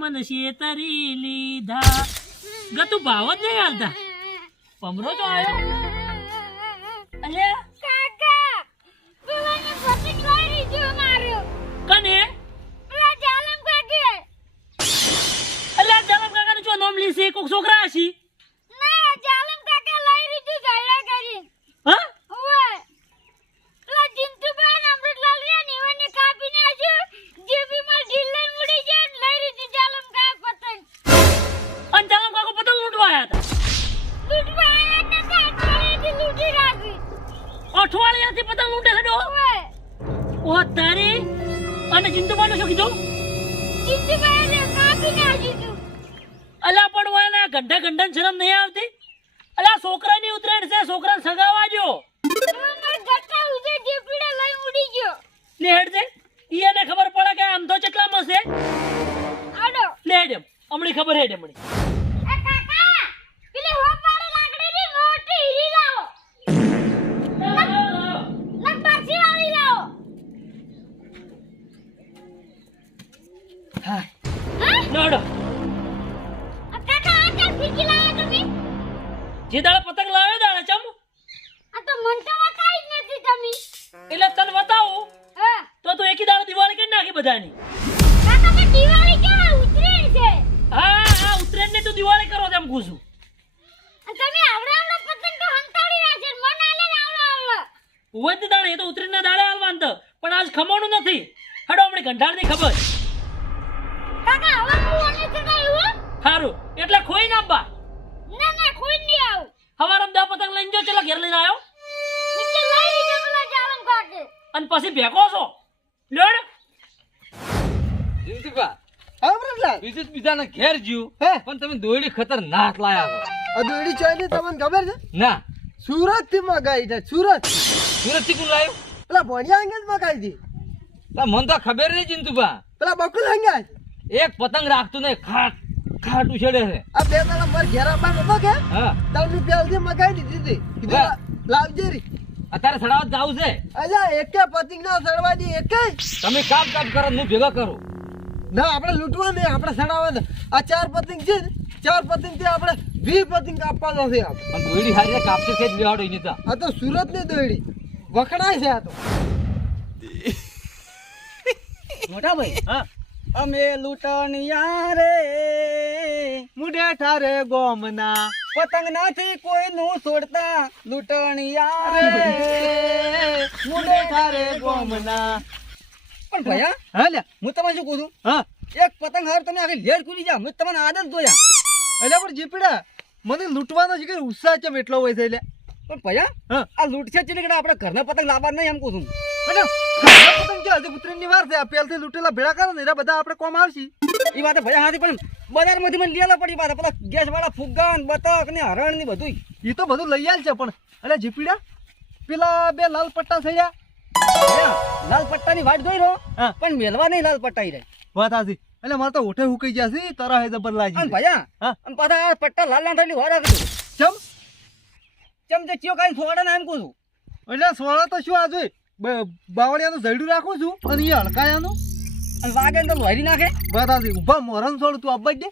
મન શેતરી લીધા. ગતુ ભાવ જ નહીં હાલતા. પમરો તો આવ્યો. અલ્યા કાકા પેલાને પતંગ લઈ લીધો મારો. કને પેલા જાલમ કાકે. અલ્યા જાલમ કાકાનું જો નામ લીસે કોક છોકરા હશી. ના જાલમ કાકા લઈ લીધું ગાયડા કરી. હા ઓય પેલા જીંતુબાન અમૃતલાલ રે ને એને કાપી નાખ્યો. જેબી માં ઢીલ લઈ મુડી જાય ને લઈ લીધું જાલમ કાકા પતંગ. અને જાલમ કાકો પતંગ લૂંટવા આયા હતા. લૂંટવા આયા ને કાચવાળીથી લૂંટી રાખી. અઠવાડિયાથી પતંગ લૂંટે છે ડો. ઓય ઓ તારી અને જિંદુબાનું શું કીધું? જીંતુબાને કાપી નાખ્યું. અલ્યા પણ વાના ગંડા ગંડાને શરમ નહીં આવતી? અલ્યા છોકરાની ઉતરાણ છે, છોકરાને સગાવા દ્યો. માર ગટ્ટા ઉજે જેપીડા લઈ ઉડી ગયો. લે હેડ દે. ઈયાને ખબર પડે કે આમ તો ચટલામાં છે. આડો લે હેડ એમ. હમણી ખબર હેડ એમણી. એ કાકા પેલી હોપાળી લાકડીની મોટી હીરી લાવો. લગ પાછી વાળી લાવો. હા હા નોડો. કાકા આ ચાલ ફીકી લાવો તમે. જે દાડે પતંગ લાવ્યો દાડે ચમ આ તો મન તો વતાઈ જ નથી તમે. એટલે તને બતાવું હા તો તું એકી દાડે દિવાળી કરી નાખી બધાની. કાકા તો દિવાળી ક્યાં ઉતરેણ છે. હા હા ઉત્તરાયણ ની તું દિવાળી કરો તેમ કહું છું. અને તમે આવડા પતંગ તો હંતાડી રહ્યા છે. મન આલે ને આવડા. ઉવજ દાડે એ તો ઉત્તરાયણના દાડે હાલવાનું તો પણ આજ ખમણું નથી. હડો હમણી ઘંટાળની ખબર. કાકા હવે હું ઓને ચડાયું. સારું એટલે ખોઈ ના બા. ના ના કોઈ નહીં આવ. હવારમાં 10 પતંગ લઈને જો ચલો ઘેર લઈને આવ્યો નીચે લઈ લીધો પેલા જાલમ કાકે. અને પછી ભેગો છો લેડ. જીંતુભા અમૃતલાલ બીજું જ બીજાના ઘેર જ્યું હે પણ તમે દોયડી ખતરનાક લાયા છો. આ દોડી ચાલી તમને ખબર છે? ના સુરત થી મગાઈ છે. સુરત સુરત થી કોણ લાવ્યું? પેલા ભણિયા અંગે જ મગાઈ હતી. મને તો ખબર નહીં જીંતુભા. પેલા બકુલ અંગે એક પતંગ રાખતું નહીં ખાટ ખાટ ઉછેડે છે. આ બે દાડા માર ઘેર આપવા નતો કે હા તમને પહેલથી મગાઈ દીધી હતી. કીધું હા. લાવજે રી. અત્યારે સડાવત જાવું છે. અલ્યા એકે પતિંગ ના સડવા દી એકે. તમે કામ કરો હું ભેગા કરું. ના આપણે લૂંટવા નહીં, આપણે સડાવવા દે. આ 4 પતિંગ છે ને 4 પતિંગ થી આપણે 20 પતિંગ કાપવાનો છે. આપણે પણ દોયડી હારી કાપશે ખેંચ બેહાડો એની તો. આ તો સુરત ની દોડી વખણાય છે. આ તો મોટા ભાઈ હા અમે લૂંટણિયા રે મુડે ઠારે ગોમના પતંગ નથી કોઈનું છોડતા લૂંટણિયા રે રે મુડે ઠારે ગોમના. પણ ભૈયા હા લ્યા હું તમને શું કહું છું હા એક પતંગ હાર તમે આખી લેર ખુલી જા મેં તમને આદત જોયા અલ્યા પણ જીપડા મને લૂંટવાનો છે કે ઉત્સાહ ચમ એટલો હોય છે લ્યા. પણ ભૈયા હા આ લૂંટ છે ચીલી આપણે ઘરના પતંગ લાવવા નહીં એમ કહું છું અને ખાવા પતંગ જો હજી ઉતરીની વાર છે. આ પહેલથી લૂંટેલા ભેળા કરો ને એરા બધા આપણે કોમ આવશે. એ વાત ભૈયા હાથી પણ બજારમાંથી મને લેલા પડી વાત પેલા ગેસ વાળા ફુગ્ગા ને બતક ને હરણ ને બધું એ તો બધું લઈ આલ છે પણ અરે જીપીડા પેલા બે લાલ પટ્ટા થયા. લાલ પટ્ટાની વાટ જોઈ રહ્યો હા પણ મેલવા નહીં લાલ પટ્ટા ઈ રહે વાત આજી એટલે મારે તો ઉઠે હુકાઈ જશે તરા હે જબર લાજી. અને ભૈયા હા અને પાછા આ પટ્ટા લાલ ના થયેલી વાર રાખી ચમ ચમચે ચિયો કાઈ થોડા ના એમ કહું છું એટલે સોળા તો શું આ જોઈ બાવળિયાનું જઈડું રાખું છું અને એ હડકાયાનું અને વાગે ને તો લોહરી નાખે વાત આજી ઊભા મોરન છોડ તું અબ્બા દે.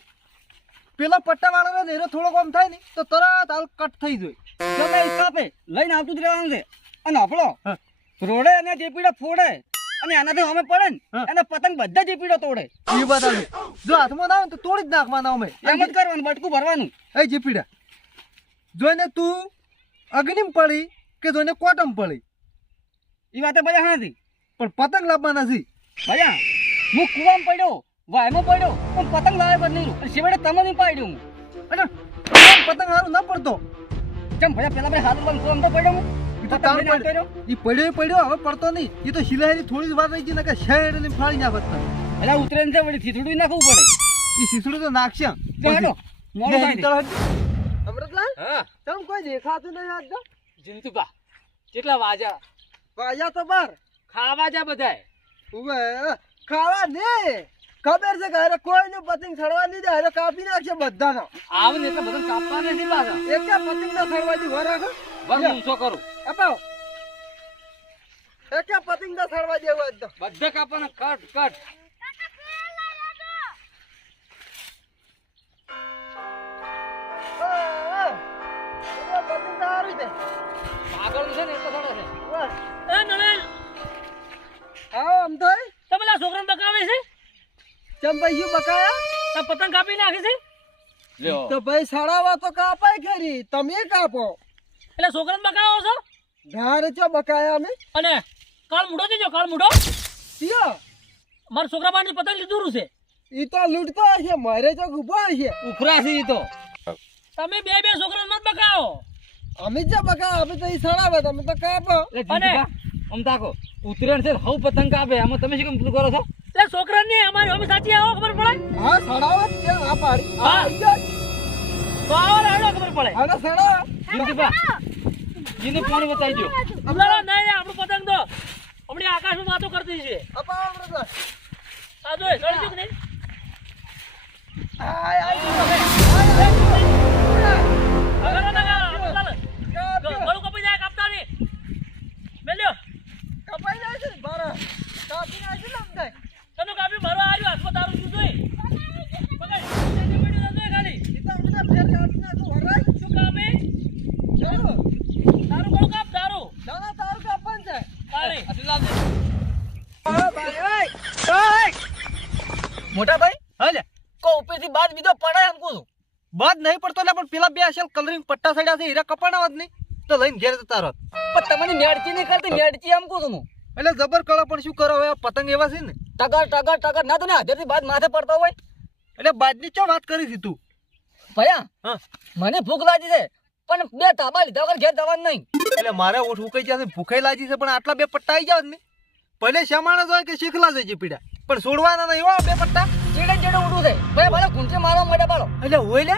પેલા પટ્ટા વાળા ને એનો થોડો કામ થાય ને તો તરત હાલ કટ થઈ જાય. જો કઈ કાપે લઈને આવતું જ રહેવાનું છે અને આપણો હા રોડે અને જે પીડા ફોડે અને આનાથી અમે પડે ને હા. એને પતંગ બધા જે પીડો તોડે એ વાત આજી જો હાથમાં ના આવે ને તો તોડી જ નાખવાના અમે. એમ જ કરવાનું બટકું ભરવાનું એ જીપીડા જોઈને તું અગ્નિમ પડી કે જોઈને કોટમ પડી એ વાતે ભૈયા હા નથી પણ પતંગ લાવવાના છે. ભૈયા હું કુવામાં પડ્યો વાયમાં પડ્યો પણ પતંગ લાવે પર નહીં અને શિવડે તમે નહીં પાડ્યો હું અને પતંગ હારું ના પડતો. કેમ ભૈયા પેલા ભાઈ હાથ બંધ કુવામાં તો પડ્યો હું એ તો પતંગ તાર લઈને આવતો રહ્યો. પડ્યો હવે પડતો નહીં. એ તો સિલાઈ થોડી જ વાર રહી ગઈ ને કે શેડ ને ફાડી નાખત. એટલે ઉતરેન છે વળી થીથડું નાખવું પડે એ શીસડું તો નાખશે. તો હેડો મોડું થાય છે. અમૃતલાલ હા તમ કોઈ દેખાતું નહીં આજ તો. જીંતુભા કેટલા વાજા વાયા તો બાર ખાવા જા બધાય. ઉવે ખાવા ને ખબર છે કે અરે કોઈને પતંગ સડવા નહીં દે. અરે કાપી નાખશે બધાનો. આવે ને એટલે બધા કાપવા નથી પાછા. એક પતંગ ના સડવા દી વર રાખો. બસ હું શું કરું અપાવ એક પતંગ ના સડવા દેવું આજ તો. બધા કાપવાના કટ કટ બે પાગલ છે ને એટલે થોડો છે એ નળેલ આવો આમ તો તમે પેલા છોકરાને બકાવે છે ચમ ભાઈ શું બકાયા આ પતંગ કાપી નાખી છે લ્યો તો ભાઈ સડાવા તો કાપાય ખરી તમે કાપો એટલે છોકરાને બકાવો છો ધારે ચો બકાયા અમે અને કાળ મૂડો દેજો કાળ મૂડો તિયો મારા છોકરા પાસે પતંગ લીધું છે ઈ તો લૂંટતો હશે મારે તો ઉભો હશે ઉખરા છે ઈ તો તમે બે છોકરાને મત બકાવો અમે જ બકા અમે તો ઈ સડાવે તમે તો કાપો એટલે જીતુભા, આમ તાકો ઉત્તરાયણ છે હવ પતંગ કાપે આમાં તમે શું કેમ પેલું કરો છો એટલે છોકરાને અમારી હવે સાચી આવો ખબર પડે હા સડાવે જ છે આ પાડી હા. આ આઈ જાય. તો આવો રાડો ખબર પડે આને સડાવે જીતુભા, જીને પાણી બતાવી દો અમદાવાદ નહીં આપણું પતંગ તો હમણાં આકાશમાં વાતો કરતી છે અપાવો બ્રધર આ જો સડી ગયું કે નહીં આય આય આગળ ચાલે ગળું કપાઈ જાય કાપતા નહીં મેલ્યો કપાઈ જાય છે બારા કાપી નાખી ને આમ થાય તને કાપી મારો આવ્યો હાથમાં તારું જુદોય પકડ ખાલી ઈ તો અમને ફેર કાપી નાખો હરાય શું કામે ચાલો તારું ગળું કાપ તારું દાદા તારું કાપન છે તારી આટલું લાવજે મોટા ભાઈ હાલે કો ઉપરથી બાદ બીજો પડે એમ કહું બાદ નહીં પડતો એટલે પણ પેલા બે અસલ કલરિંગ પટ્ટા સડ્યા છે હીરા કપાણા જ નહીં તો લઈને ઘેર જતા રહો પણ તમને મેડચી નહીં કરતી મેડચી એમ કહું હું એટલે જબર કળા પણ શું કરો હવે આ પતંગ એવા છે ને ટગર ના તો ને હાજરથી બાદ માથે પડતો હોય એટલે બાદની ચો વાત કરી હતી તું ભયા હા મને ભૂખ લાગી છે પણ બે તાબા લીધા વગર ઘેર જવાનું નહીં એટલે મારે ઓઠ ઉકાઈ જશે ભૂખાઈ લાગી છે પણ આટલા બે પટ્ટા આવી જાવ જ નહીં ભલે શ્યામાણા હોય કે શીખલા જઈ પીડા પણ છોડવાના નહીં હો બે પટ્ટા ચીડે ચીડે ઉડું છે ભાઈ ભલે કુંચે મારવા મળે બાળો એટલે હોય લે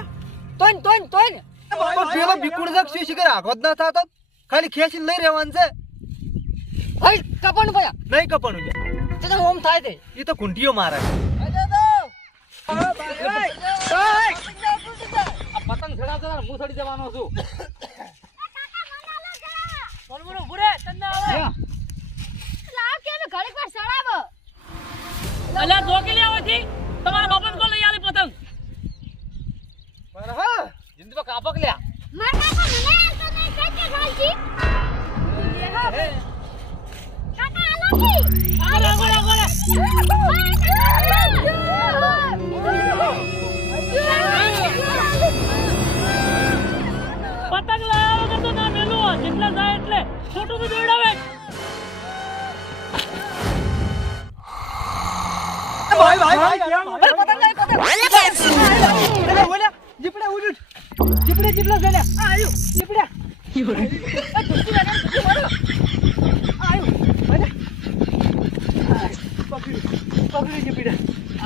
તોય ને પણ પેલો બિકુડ જક શું શીખર આગો જ ના થતો ખાલી ખેંચીને લઈ રહેવાનું છે હઈ કપણ ભયા નહીં કપાણું લે તે તો ઓમ થાય છે એ તો કુંટીઓ મારે આ પતંગ ચડાવતો હું ચડી જવાનો છું બોલ બોલો ભૂરે તને આવે લાવ કે ઘડીક વાર સડાવો અલ્યા ધોકી લે આવેથી તમારા બાપાને કો લઈ આલી પતંગ પણ હા જિંદગી કાપક લ્યા માર કાકા મને તો નહીં કે ખાલજી કાકા આલોકી આગળ પતંગ લાવ્યો વગર તો ના મેલું જેટલા જાય એટલે છોટું તો દોડાવે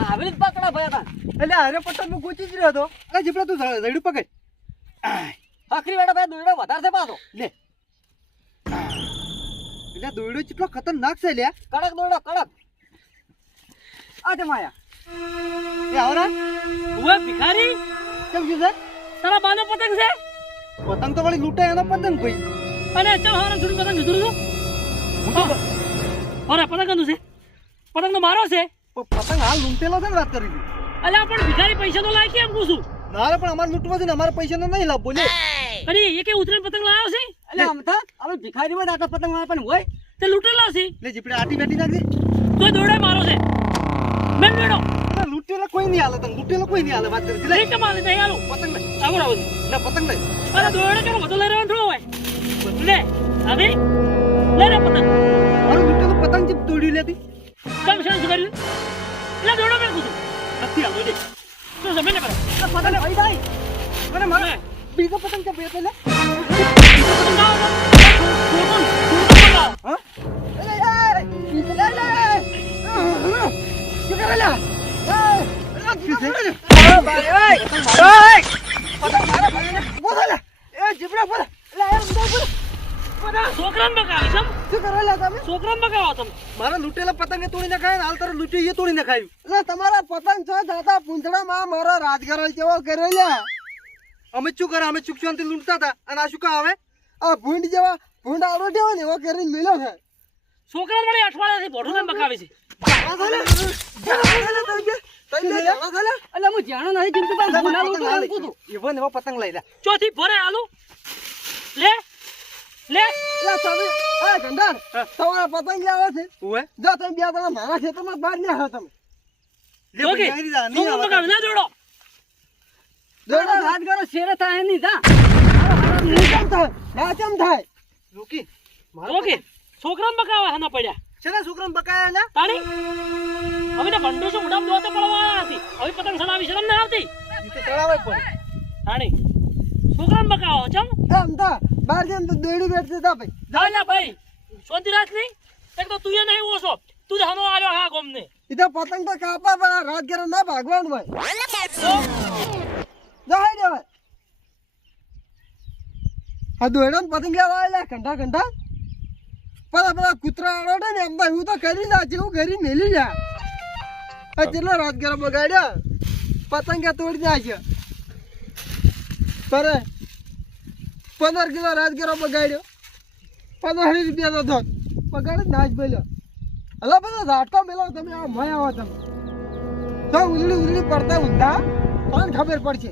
આવી જ પકડા ભયા તા એટલે અરે પટ્ટા નું ગોચી જ રહ્યો હતો અરે જીપડા તું જડ્યું પકડ આખરી વેડા ભાઈ દોડો વધારે છે પાછો લે એટલે દોયડો કેટલો ખતરનાક છે લ્યા કડક દોડો કડક આ તે માયા એ આવરા ઓએ ભિખારી કેમ છે તારા બાનો પતંગ છે પતંગ તો વળી લૂંટાય એનો પતંગ ભાઈ અને ચાલ હવારે થોડી પતંગ લીધું છું અરે પતંગ કંદું છે પતંગ તો મારો છે પતંગ હાલ લૂંટેલો છે ને વાત કરી હતી અલ્યા પણ ભિખારી પૈસા તો લાય કેમ પૂછું ના રે પણ અમારે લૂંટવા છે ને અમારે પૈસા નહીં લાભ બોલે અરે એ કે ઉતરેલ પતંગ લાવ્યો છે એટલે આમ થા હવે ભિખારી માં આટલા પતંગ આવે પણ હોય તે લૂંટેલો છે એટલે જીપડે આટી બેટી નાખી તો દોડે મારો છે મેં મેળો લૂંટેલો કોઈ નહીં હાલે તને લૂંટેલો કોઈ નહીં હાલે વાત કરી લઈ કમાલે તે હાલો પતંગ લઈ આવો આવો ના પતંગ લઈ અરે દોડે કેમ બધું લઈ રહ્યો થોડો હોય લે હવે લે રે પતંગ મારું લૂંટેલો પતંગ જે તોડી લેતી કેમ છે શું કર્યું લે દોડો મેં કીધું નથી આવો દે તો જમીને કરે પતંગ હોય જાય અરે મારે બીજો પતંગ કે બે પેલે હા છોકરાને બગાવી સમ છોકરાને બગાવો તમે મારા લૂંટેલા પતંગે તોડી નાખાય હાલ તારે લૂંટી એ તોડી નાખાયું એટલે તમારા પતંગ છો દાદા પૂંછડામાં મારો રાજગરો કેવો કર્યો લ્યા અમે શું કરે અમે ચૂક શાંતિ લૂંટતા હતા અને આ શું કા આવે આ ભૂંડ જેવા ભૂંડ આવડો જેવો ને એવો કરીને મિલ્યો છે છોકરાને વળી અઠવાડિયાથી ભોઠું કેમ બગાવી છે એટલે હું જાણો નહીં જિંદગી માં ગુના લૂંટું એમ કીધું એવો ને એવો પતંગ લઈ લે ચોથી ભરે આલુ લે લે એટલે તમે આ ગંડાર તમારા પતંગ લાવે છે ઓએ જો તમે બે જણા મારા ખેતરમાં બહાર નહીં આવો તમે લે જોગી ભાઈ નહીં નહીં સોકરા બગાડ ના જોડો દોડો રાત કરો શેરે થાય નહીં તા નીચમ થાય નાચમ થાય રોકી જોગી છોકરાને બકાવા હાના પડ્યા શેના છોકરાને બકાયા લે તાણી હવે તો બંડો શું ઉડામ દોતે પડવા હતી હવે પતંગ ચડાવી શરમ ના આવતી ઈ તો ચડાવે પણ તાણી છોકરાને બકાવો ચમ એમ તા બહાર જઈને તો દોડી બેઠશે તા ભાઈ જા જા ભાઈ શાંતિ રાખ નહીં એક તો તું એ નહીં ઓછો તું જ હનો આલ્યો હા ગોમને એ તો પતંગ તો કાપા પણ આ રાત ઘરે ના ભાગવાનું હોય જાય જવાય આ દોડો ને પતંગ લેવા આવેલા ઘંટા ઘંટા પેલા કૂતરા આડો ને એમ તો હું તો કરી ના જેવું કરી મેલી લ્યા આ કેટલો રાત ઘરે બગાડ્યા પતંગ તોડી નાખ્યો પર 15 કિલો રાત ઘરે બગાડ્યો 15 રૂપિયા તો ધોત બગાડે નાચ બોલ્યો હલો બધા ઝાટકો મેલો તમે આ મય આવો તમે તો ઉલડી પડતા ઊંધા કોણ ખબર પડશે